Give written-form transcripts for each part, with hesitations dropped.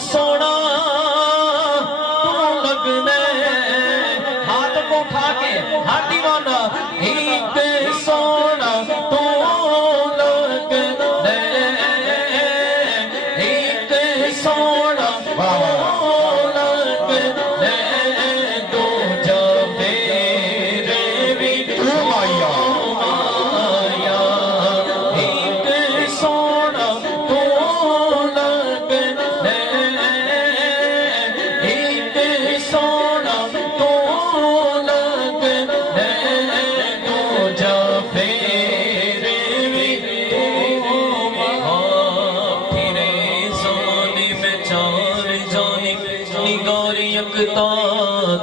सोना तू लगने, हाथ को उठा के हर दीवाना, एक सोना तू लगने, एक सोना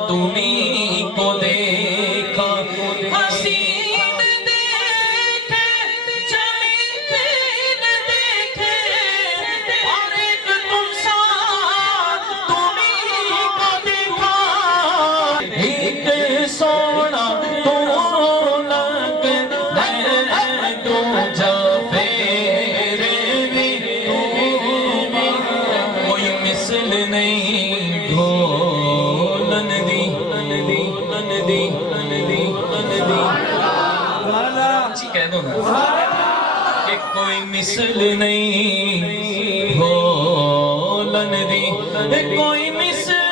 तुम्हीं को देखा, हसीन देखे जमीन देखे, और एक तुमसा तुम्हीं को देखा, एक सोना तू लगने, तू जाफेर भी कोई मिसल नहीं कह दो ना कि कोई मिसल नहीं भोलन दी, कोई मिसल